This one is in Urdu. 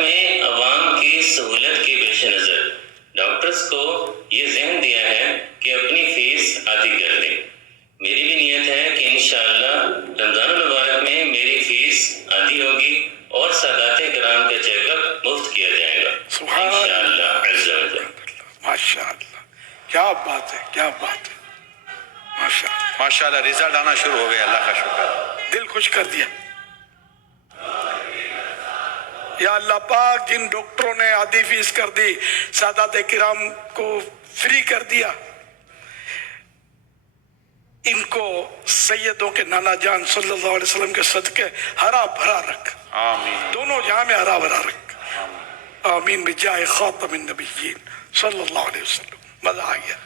مبارک میں عوام کی سہولت کے پیش نظر ڈاکٹرز کو یہ ذہن دیا ہے کہ اپنی فیس عادی کر دیں. میری بھی نیت ہے کہ انشاءاللہ رمضان المبارک میں میری فیس عادی ہوگی اور سادات کرام کا چیک اپ مفت کیا جائے گا انشاءاللہ عز و جل. ماشاءاللہ، کیا بات ہے، کیا بات ہے، ماشاءاللہ ماشاءاللہ رزلٹ آنا شروع ہو گیا، اللہ کا شکر. دل خوش کر دیا. یا اللہ پاک جن ڈاکٹروں نے عادی فیس کر دی، سادات کرام کو فری کر دیا، ان کو سیدوں کے نانا جان صلی اللہ علیہ وسلم کے صدقے ہرا بھرا رکھ، آمین دونوں جہاں میں ہرا بھرا رکھ. آمین بجائے خاتم النبیین صلی اللہ علیہ وسلم. مزہ آ گیا.